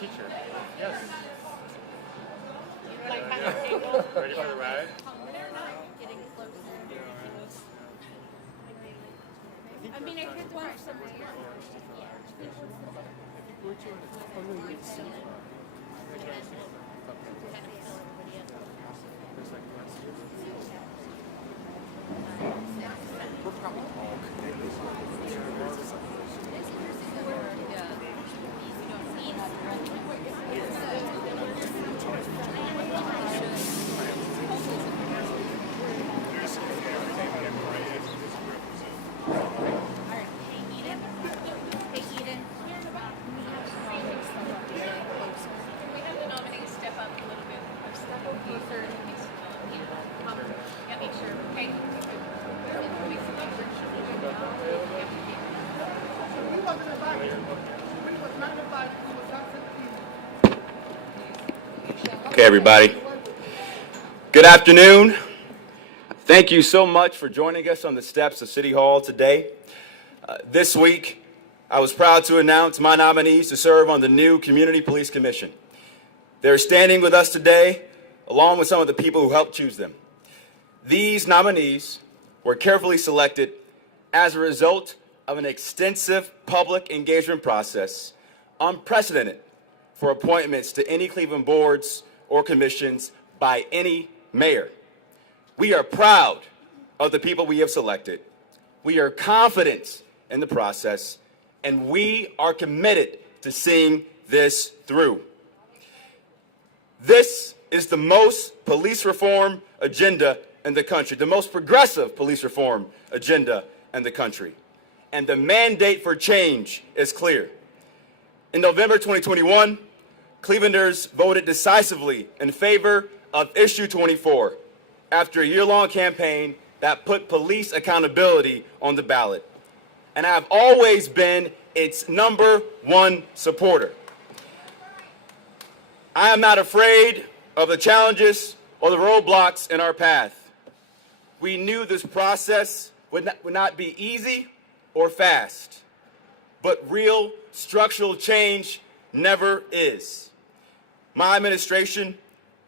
teacher. Yes. Like kind of angle. Ready for the ride? They're not getting closer. I mean, I could watch some later. Okay, everybody. Good afternoon. Thank you so much for joining us on the steps of City Hall today. This week, I was proud to announce my nominees to serve on the new Community Police Commission. They're standing with us today, along with some of the people who helped choose them. These nominees were carefully selected as a result of an extensive public engagement process, unprecedented for appointments to any Cleveland boards or commissions by any mayor. We are proud of the people we have selected. We are confident in the process, and we are committed to seeing this through. This is the most police reform agenda in the country, the most progressive police reform agenda in the country. And the mandate for change is clear. In November 2021, Clevelanders voted decisively in favor of Issue 24 after a year-long campaign that put police accountability on the ballot. And I have always been its #1 supporter. I am not afraid of the challenges or the roadblocks in our path. We knew this process would not be easy or fast, but real structural change never is. My administration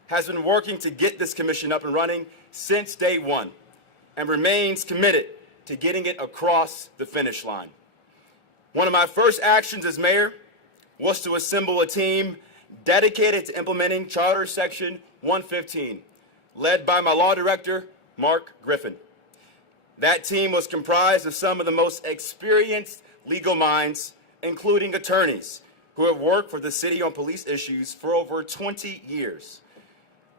has been working to get this commission up and running since day one and remains committed to getting it across the finish line. One of my first actions as mayor was to assemble a team dedicated to implementing Charter Section 115, led by my law director, Mark Griffin. That team was comprised of some of the most experienced legal minds, including attorneys who have worked for the city on police issues for over 20 years.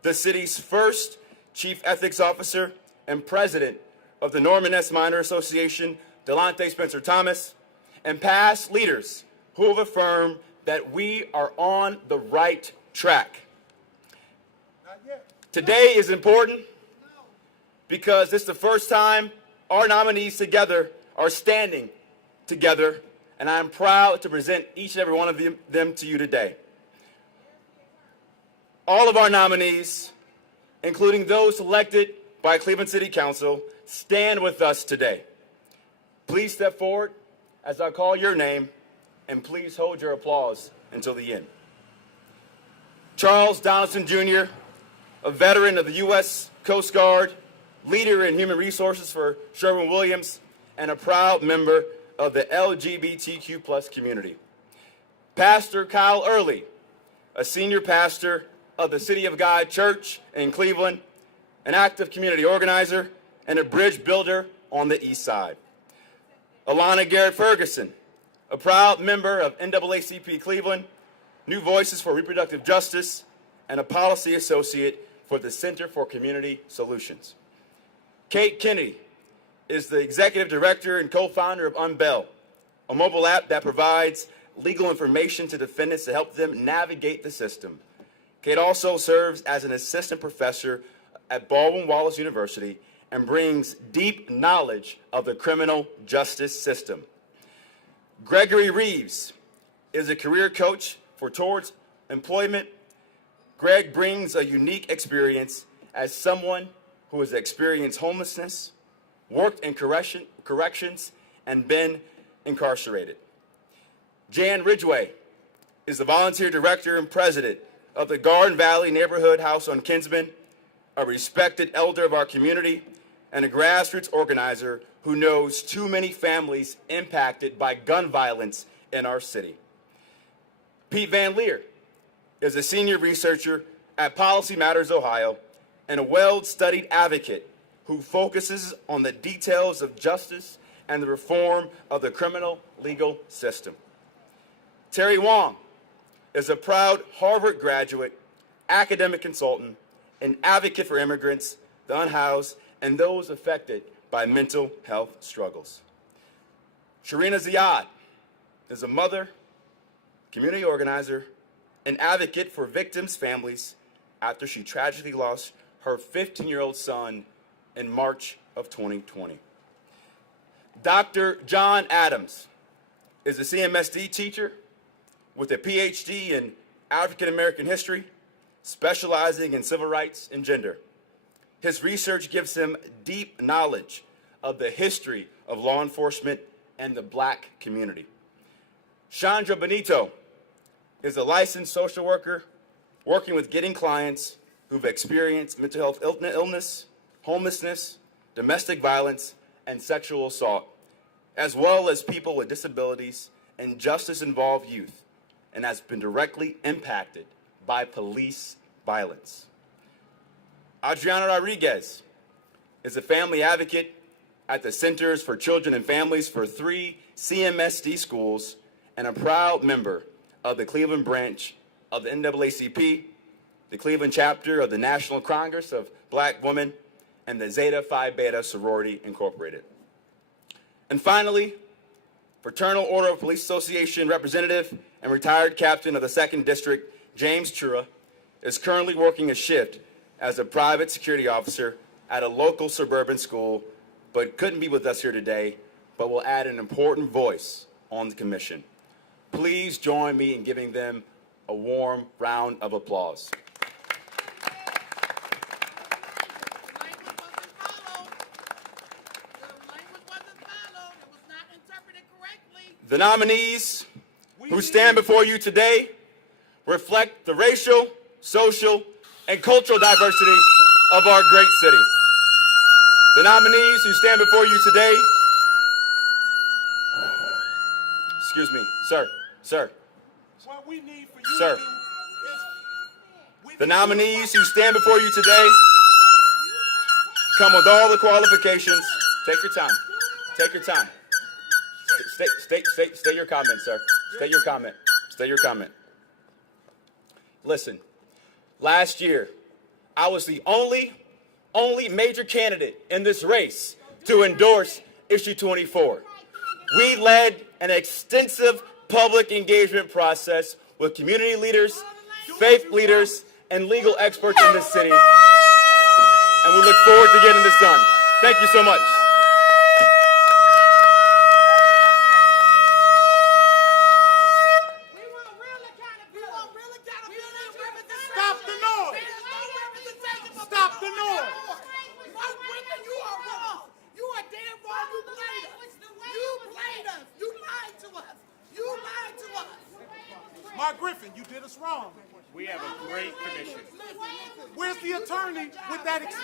The city's first chief ethics officer and president of the Norman S. Minor Association, Delonte Spencer Thomas, and past leaders who have affirmed that we are on the right track. Today is important because this is the first time our nominees together are standing together, and I am proud to present each and every one of them to you today. All of our nominees, including those selected by Cleveland City Council, stand with us today. Please step forward as I call your name, and please hold your applause until the end. Charles Donaldson, Jr., a veteran of the U.S. Coast Guard, leader in human resources for Sherwin-Williams, and a proud member of the LGBTQ+ community. Pastor Kyle Early, a senior pastor of the City of God Church in Cleveland, an active community organizer, and a bridge builder on the East Side. Alana Garrett Ferguson, a proud member of NAACP Cleveland, New Voices for Reproductive Justice, and a policy associate for the Center for Community Solutions. Kate Kennedy is the executive director and co-founder of Unbell, a mobile app that provides legal information to defendants to help them navigate the system. Kate also serves as an assistant professor at Baldwin-Wallace University and brings deep knowledge of the criminal justice system. Gregory Reeves is a career coach for Towards Employment. Greg brings a unique experience as someone who has experienced homelessness, worked in corrections, and been incarcerated. Jan Ridgway is the volunteer director and president of the Garden Valley Neighborhood House on Kinsman, a respected elder of our community, and a grassroots organizer who knows too many families impacted by gun violence in our city. Pete Van Leer is a senior researcher at Policy Matters Ohio and a well-studied advocate who focuses on the details of justice and the reform of the criminal legal system. Terry Wong is a proud Harvard graduate, academic consultant, and advocate for immigrants, the unhoused, and those affected by mental health struggles. Sharina Ziad is a mother, community organizer, and advocate for victims' families after she tragically lost her 15-year-old son in March of 2020. Dr. John Adams is a CMSD teacher with a PhD in African American history, specializing in civil rights and gender. His research gives him deep knowledge of the history of law enforcement and the Black community. Chandra Benito is a licensed social worker working with getting clients who've experienced mental health illness, homelessness, domestic violence, and sexual assault, as well as people with disabilities and justice-involved youth, and has been directly impacted by police violence. Adriana Rodriguez is a family advocate at the Centers for Children and Families for 3 CMSD schools and a proud member of the Cleveland branch of the NAACP, the Cleveland chapter of the National Congress of Black Women, and the Zeta Phi Beta Sorority Incorporated. And finally, Fraternal Order of Police Association representative and retired captain of the 2nd District, James Chura, is currently working a shift as a private security officer at a local suburban school, but couldn't be with us here today, but will add an important voice on the commission. Please join me in giving them a warm round of applause. The nominees who stand before you today reflect the racial, social, and cultural diversity of our great city. The nominees who stand before you today, excuse me, sir. What we need for you Sir. to do is... The nominees who stand before you today come with all the qualifications. Take your time. Take your time. State your comment, sir. State your comment. State your comment. Listen, last year, I was the only major candidate in this race to endorse Issue 24. We led an extensive public engagement process with community leaders, faith leaders, and legal experts in this city. And we look forward to getting this done. Thank you so much. Stop the noise! Stop the noise! You are wrong. You are damn wrong. You played us. You played us. You lied to us. You lied to us. Mark Griffin, you did us wrong. We have a great commission. Where's the attorney with that experience?